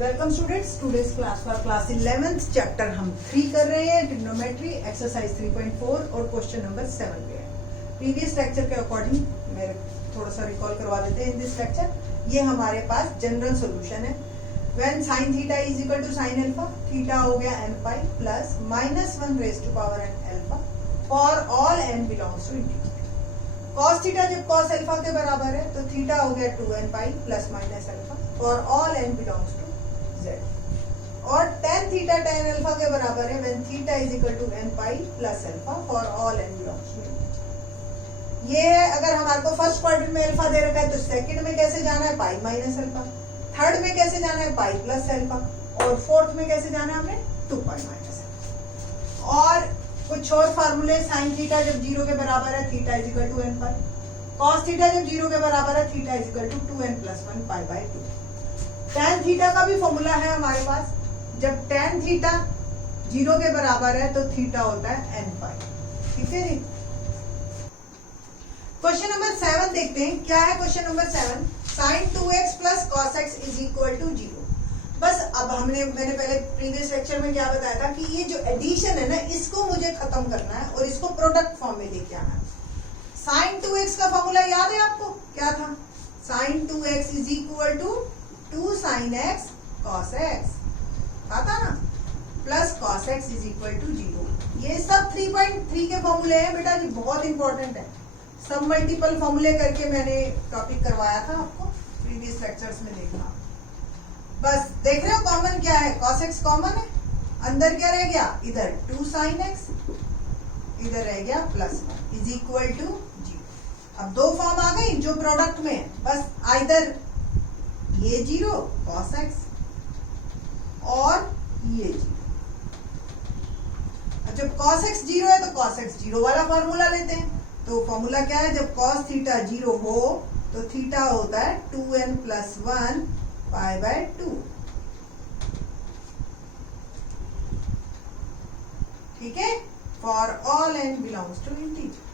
Welcome students, today's class for class 11th chapter हम 3 कर रहे हैं, ट्रिग्नोमेट्री एक्सरसाइज 3.4 और क्वेश्चन नंबर 7 पे है। प्रीवियस लेक्चर के अकॉर्डिंग मैं थोड़ा सा रिकॉल करवा देते हैं इन दिस लेक्चर। ये हमारे पास जनरल सॉल्यूशन है। When sin theta is equal to sin alpha, theta हो गया n pi plus -1 raise to power n alpha for all n belongs to integer. cos theta जब cos अल्फा के बराबर है तो थीटा हो गया 2n pi plus minus alpha for all n belongs to z। और tan थीटा tan अल्फा के बराबर है when theta is equal to n pi plus alpha for all n belongs to integer. ये है, अगर हमारे को फर्स्ट क्वाड्रेंट में अल्फा दे रखा है तो सेकंड में कैसे जाना है, पाई माइनस अल्फा। थर्ड में कैसे जाना है, पाई प्लस अल्फा। और फोर्थ में कैसे जाना है हमने, 2 पाई माइनस अल्फा। और कुछ और फार्मूले, साइन थीटा जब 0 के बराबर है theta is equal to n pi, cos theta जब 0 के बराबर है theta is equal to 2n plus 1 pi by 2। tan theta का भी फॉर्मूला है हमारे पास। जब tan थीटा 0 के बराबर है तो थीटा होता है n पाई। ठीक है जी। क्वेश्चन नंबर 7 देखते हैं क्या है। Question number 7, sin 2x plus cos x is equal to 0। बस अब मैंने पहले प्रीवियस लेक्चर में क्या बताया था कि ये जो एडिशन है ना, इसको मुझे खत्म करना है और इसको प्रोडक्ट फॉर्म में लेके आना है। sin 2x का फॉर्मूला याद है आपको, क्या था? sin 2x is equal to 2 sin x cos x, आता ना, plus cos x is equal to 0। ये सब 3.3 के फॉर्मूले हैं बेटा जी, बहुत इंपॉर्टेंट है। सब मल्टीपल फॉर्मूले करके मैंने टॉपिक करवाया था आपको प्रीवियस लेक्चर्स में, देखना। बस देख रहे हो कॉमन क्या है, cos x कॉमन है, अंदर क्या रह गया, इधर 2 sin x, इधर रह गया प्लस 1 इज इक्वल टू 0। अब दो फॉर्म आ गई जो प्रोडक्ट में है, बस आइदर ये 0 cos x और ये 0। जब cos x 0 है तो cos x 0 वाला फॉर्मूला लेते हैं। तो फॉर्मूला क्या है, जब cos थीटा 0 हो तो थीटा होता है 2n प्लस 1 पाई बाय 2। ठीक है, for all n belongs to integer.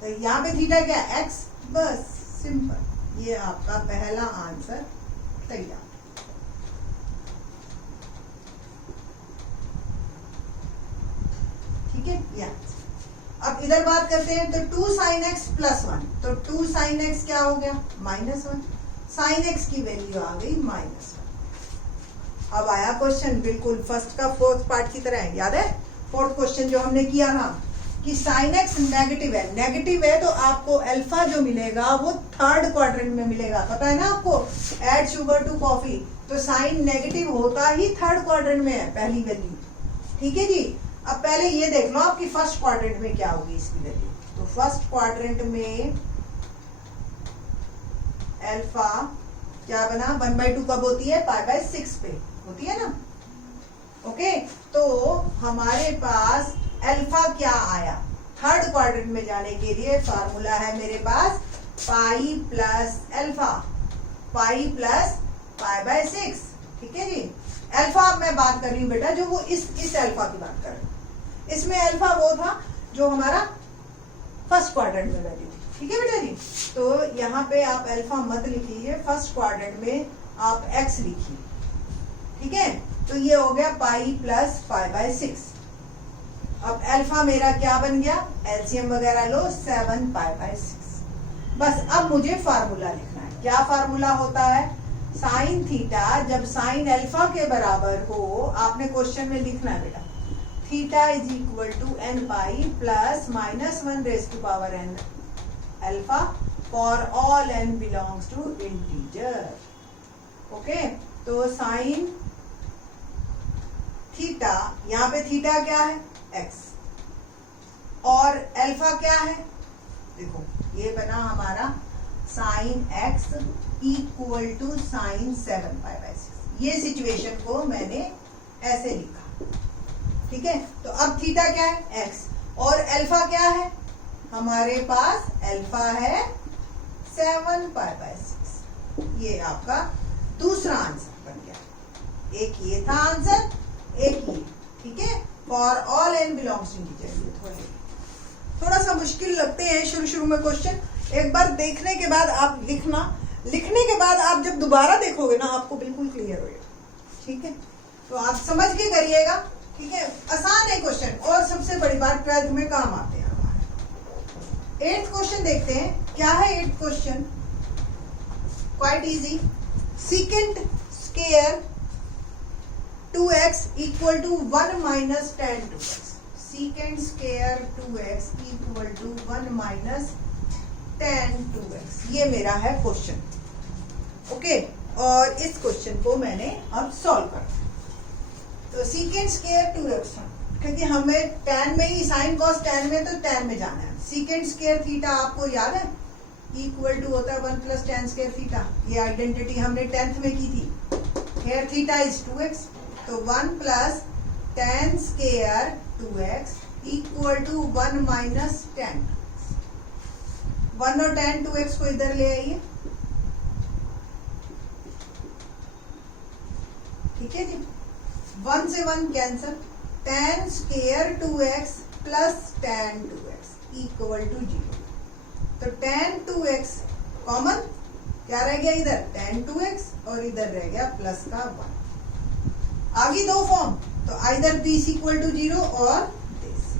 तो यहां पे थीटा क्या है, x। बस सिंपल, ये आपका पहला आंसर तैयार। ठीक है, या अब इधर बात करते हैं तो 2 sin x प्लस 1, तो 2 sin x क्या हो गया, -1। sin x की वैल्यू आ गई -1। अब आया क्वेश्चन बिल्कुल फर्स्ट का फोर्थ पार्ट की तरह है, याद है फोर्थ क्वेश्चन जो हमने किया था कि sin x नेगेटिव है। नेगेटिव है तो आपको अल्फा जो मिलेगा वो थर्ड क्वाड्रेंट में मिलेगा, पता है ना आपको, ऐड शुगर टू कॉफी। तो साइन नेगेटिव होता ही थर्ड क्वाड्रेंट में है, पहली वैल्यू। ठीक है जी। अब पहले ये देख लो आपकी फर्स्ट क्वाड्रेंट में क्या होगी इसकी वैल्यू। तो फर्स्ट क्वाड्रेंट में अल्फा क्या बना, 1/2 कब होती है, π/6 पे होती है ना। ओके, तो हमारे पास अल्फा क्या आया, थर्ड क्वाड्रेंट में जाने के लिए फार्मूला है मेरे पास pi plus alpha, pi plus π/6। ठीक है जी। अल्फा अब मैं बात कर रही हूँ बेटा, जो वो इस अल्फा की बात कर रही हूँ। इसमें अल्फा वो था जो हमारा फर्स्ट क्वाड्रेंट में वैल्यू थी। ठीक है बेटा जी। तो यहाँ पे आप अल्फा मत लिखिए, फर्स्ट क्वाड्रेंट में आप x लिखिए। ठीक है, तो ये हो गया पाई प्लस π/6। अब अल्फा मेरा क्या बन गया, एलसीएम वगैरह लो, 7 π/6। बस अब मुझे फार्मूला लिखना है। क्या फार्मूला होता है, साइन थीटा जब साइन अल्फा के बराबर हो, आपने क्वेश्चन में लिखना है बेटा, theta is equal to n pi plus -1 raise to power n alpha for all n belongs to integer. Okay, तो साइन थीटा, यहाँ पे थीटा क्या है, x, और अल्फा क्या है, देखो ये बना हमारा sine x equal to sine 7 π/6। ये सिचुएशन को मैंने ऐसे लिखा। ठीक है, तो अब थीटा क्या है, x, और अल्फा क्या है, हमारे पास अल्फा है 7 π/6। ये आपका दूसरा आंसर बन गया। एक ये था आंसर, एक ये। ठीक है, for all n belongs to integer. थोड़ा सा मुश्किल लगते हैं शुरू शुरू में क्वेश्चन, एक बार देखने के बाद आप लिखना, लिखने के बाद आप जब दोबारा देखोगे ना आपको बिल्कुल क्लियर होगा। ठीक है, तो आप समझ के करिएगा। ठीक है, आसान है क्वेश्चन, और सबसे बड़ी बात 12th में काम आते हैं हमारे। 8th क्वेश्चन देखते हैं, क्या है 8th question? Quite easy. Secant square 2x equal to 1 minus tan 2x। Secant square 2x equal to 1 minus tan 2x, ये मेरा है क्वेश्चन। ओके, और इस क्वेश्चन को मैंने अब सॉल्व कर, तो सीकेंट स्क्वायर 2x था, क्योंकि हमें tan में ही साइन कॉस tan में, तो tan में जाना है। सीकेंट स्क्वायर थीटा आपको याद है, इक्वल टू होता है 1 प्लस tan स्क्वायर थीटा। ये आइडेंटिटी हमने 10th में की थी। हेयर थीटा इज 2x, तो 1 plus tan square 2x equal to 1 minus tan। 1 और tan 2x को इधर ले आइए। ठीक है जी, 1 से 1 cancel, tan square 2x plus tan 2x equal to 0। तो tan 2x कॉमन, क्या रह गया इधर? tan 2x, और इधर रह गया प्लस का 1। आगे दो फॉर्म, तो आइदर दिस इक्वल टू 0 और दिस,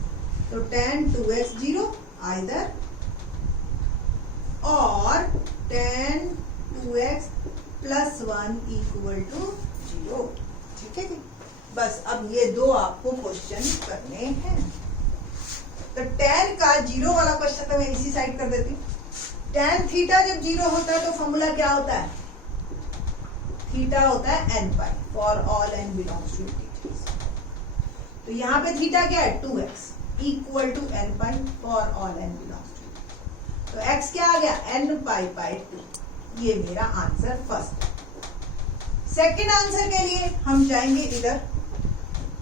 तो tan 2x 0 आइदर, और tan 2x plus 1 equal to 0। ठीक है जी, बस अब ये दो आपको क्वेश्चन करने हैं। तो tan का 0 वाला क्वेश्चन तो मैं इसी साइड कर देती हूँ। tan थीटा जब 0 होता है तो फॉर्मूला क्या होता है? थीटा होता है n pi for all n belongs to integers. तो यहाँ पे थीटा क्या है? 2x equal to n pi for all n belongs to. तो x क्या आ गया? n pi by 2। ये मेरा आंसर फर्स्ट। सेकेंड आंसर के लिए हम जाएंगे इधर,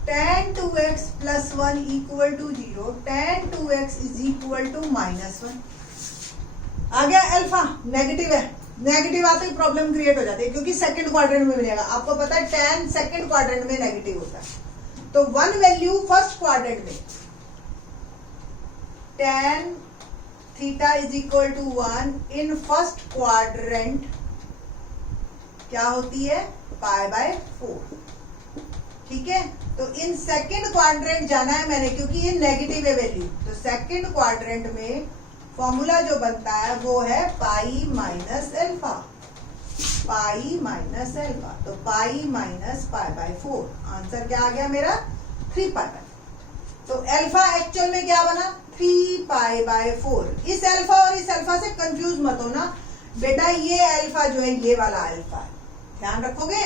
tan 2x plus 1 equal to 0, tan 2x is equal to minus 1। आ गया अल्फा, नेगेटिव है, नेगेटिव आते ही प्रॉब्लम क्रिएट हो जाती है, क्योंकि सेकंड क्वाड्रेंट में मिलेगा। आपको पता है tan सेकंड क्वाड्रेंट में नेगेटिव होता है, तो 1 वैल्यू फर्स्ट क्वाड्रेंट में, tan theta is equal to 1 in first quadrant क्या होती है? Pi by 4। ठीक है, तो इन सेकंड क्वाड्रेंट जाना है मैंने, क्योंकि ये नेगेटिव है वैल्यू। तो सेकंड क्वाड्रेंट में फॉर्मूला जो बनता है वो है pi minus alpha, pi minus alpha. तो pi minus pi by 4, answer क्या आ गया मेरा? 3 पाई बाय। तो अल्फा एक्चुअल में क्या बना? 3 पाई बाय 4। इस अल्फा और इस अल्फा से कंफ्यूज मत होना बेटा, ये अल्फा जो है ये वाला अल्फा है, ध्यान रखोगे।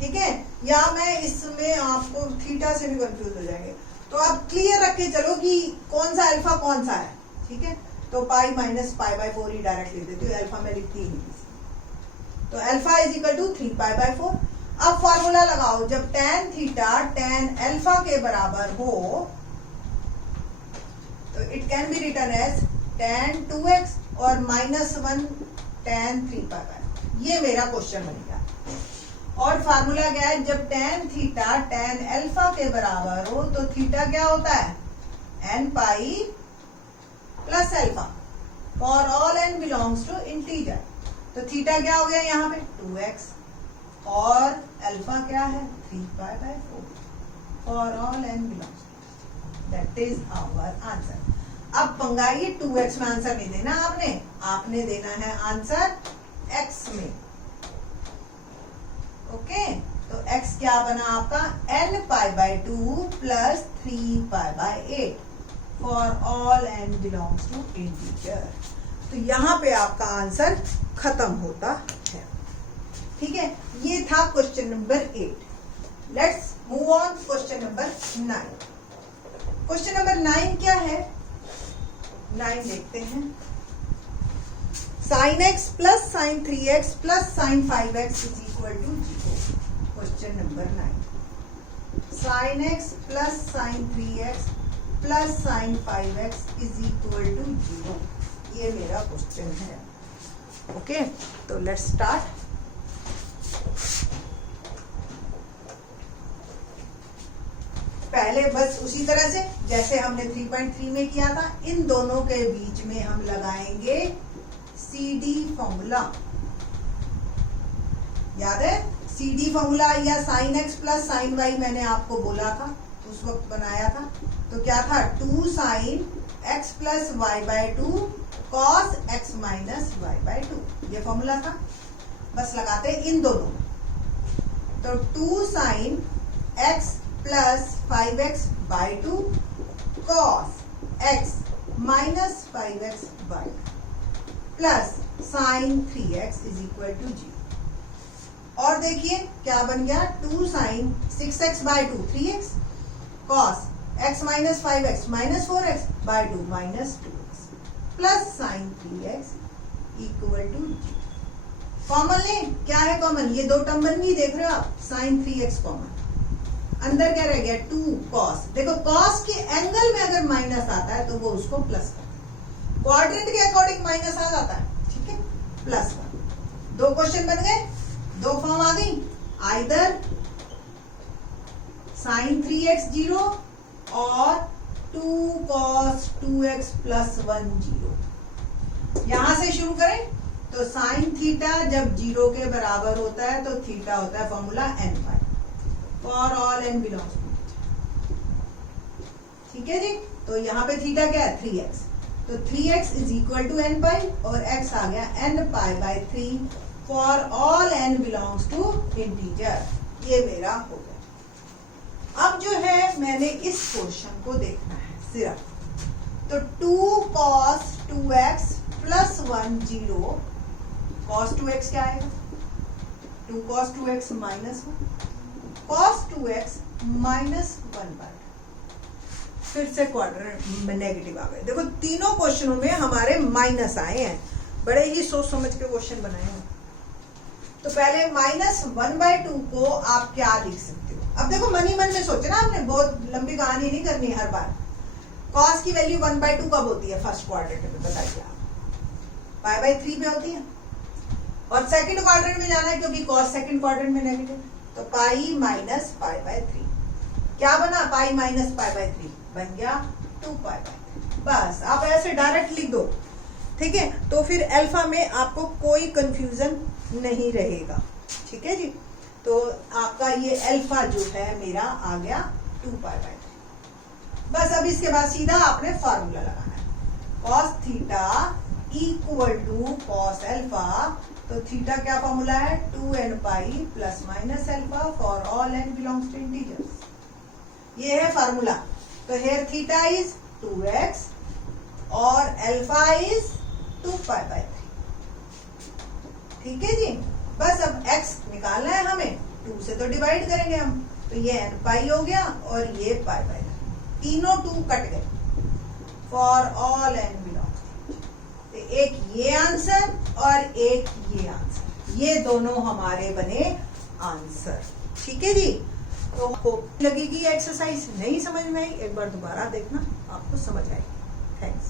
ठीक है, या मैं इसमें आपको थीटा से भी कंफ्यूज हो जाएंगे, तो आप क्लियर रख के चलो कि कौन सा अल्फा कौन सा है। ठीक है, तो पाई माइनस पाई बाय 4 ही डायरेक्ट लिख देती हूँ, अल्फा में लिखती ही नहीं। तो alpha is equal to 3 pi by 4। अब फॉर्मूला लगाओ, जब tan थीटा tan अल्फा के बराबर हो तो it can be written as tan 2x और माइनस 1 tan 3 पाई बाय। ये मेरा क्वेश्चन बनेगा। और फार्मूला क्या है? जब tan थीटा tan अल्फा के बराबर हो तो थीटा क्या होता है? n pi plus alpha for all n belongs to integer. तो थीटा क्या हो गया यहाँ पे? 2x, और अल्फा क्या है? 3 pi by 4 for all n belongs to. That is our answer. अब पंगा ये 2x में आंसर नहीं देना आपने देना है आंसर x में। ओके, तो x क्या बना आपका? n pi by 2 plus 3 pi by 8 for all n belongs to integer. तो यहाँ पे आपका आंसर खत्म होता है। ठीक है, ये था question number 8। Let's move on question number 9। Question number 9 क्या है? 9 देखते हैं। sin x plus sin 3x plus sin 5x is equal to 0। Question number 9, sin x plus sin 3x plus sin 5x is equal to 0। ये मेरा question है। Okay, तो let's start. पहले बस उसी तरह से जैसे हमने 3.3 में किया था, इन दोनों के बीच में हम लगाएंगे CD फॉर्मूला। याद है CD फॉर्मूला या sin x plus sin y मैंने आपको बोला था, उस वक्त बनाया था। तो क्या था 2 sin x plus y by 2 cos x minus y by 2, ये फॉर्मूला था। बस लगाते इन दोनों में, तो 2 sin x plus 5x by 2 cos x minus 5x by plus sin 3x is equal to 0। और देखिए क्या बन गया 2 sin 6x by 2 3x cos x minus 5x minus 4x by 2 minus 2x plus sin 3x equal to 0। Common ले, क्या है common, ये दो टर्म बन गई, देख रहे हो आप, sin 3x कॉमन, अंदर क्या रह गया 2 cos। देखो cos के एंगल में अगर माइनस आता है तो वो उसको प्लस करता है, क्वाड्रेंट के अकॉर्डिंग माइनस आ जाता है, ठीक है, प्लस 1। दो क्वेश्चन बन गए, दो फॉर्म आ गई, आइदर sin 3x 0 और 2 cos 2x प्लस 1 0। यहां से शुरू करें तो sin थीटा जब 0 के बराबर होता है तो थीटा होता है formula n pi for all n belongs to, ठीक है जी। तो यहाँ पे थीटा क्या है 3x, तो 3x is equal to n pi और x आ गया n pi by 3 for all n belongs to integer. ये मेरा हो गया। अब जो है मैंने इस क्वेश्चन को देखना है सिर्फ, तो 2 cos 2x plus 1 0, cos 2x क्या आएगा 2 cos 2x minus 1 cos 2x minus 1 by, फिर से क्वाड्रेंट में नेगेटिव आ गए। देखो तीनों क्वेश्चनों में हमारे माइनस आए हैं, बड़े ही सोच समझ के क्वेश्चन बनाए हैं। तो पहले माइनस 1 बाय 2 को आप क्या लिख सकते हो, अब देखो मन ही मन में सोचे ना आपने, बहुत लंबी कहानी नहीं करनी हर बार। cos की वैल्यू 1 बाय 2 कब होती है फर्स्ट क्वाड्रेंट में, बताइए आप, पाई बाय 3 पे होती है, और सेकंड क्वाड्रेंट में जाना है क्योंकि cos सेकंड क्वाड्रेंट में नेगेटिव है, तो पाई माइनस पाई बाय 3 क्या बना, पाई माइनस पाई बाय 3 बन गया 2 पाई बाय 3। बस आप ऐसे डायरेक्ट लिख दो, ठीक है, तो फिर अल्फा में आपको कोई कंफ्यूजन नहीं रहेगा, ठीक है जी। तो आपका ये अल्फा जो है मेरा आ गया 2 पाई बाय 3। बस अब इसके बाद सीधा आपने फार्मूला लगाना है, cos theta equal to cos alpha, तो थीटा क्या फॉर्मूला है 2n pi plus minus alpha for all n belongs to integers, ये है फार्मूला। तो हेयर थीटा इज 2x और अल्फा इज 2 पाई बाय 3, ठीक है जी। बस अब x निकालना है हमें, 2 से तो डिवाइड करेंगे हम, तो ये n पाई हो गया और ये पाई बाय 3, तीनों 2 कट गए for all n belongs to, तो एक ये आंसर और एक ये आंसर, ये दोनों हमारे बने आंसर, ठीक है जी। तो होप लगेगी एक्सरसाइज नहीं समझ में आई, एक बार दोबारा देखना आपको समझ आएगी। थैंक्स।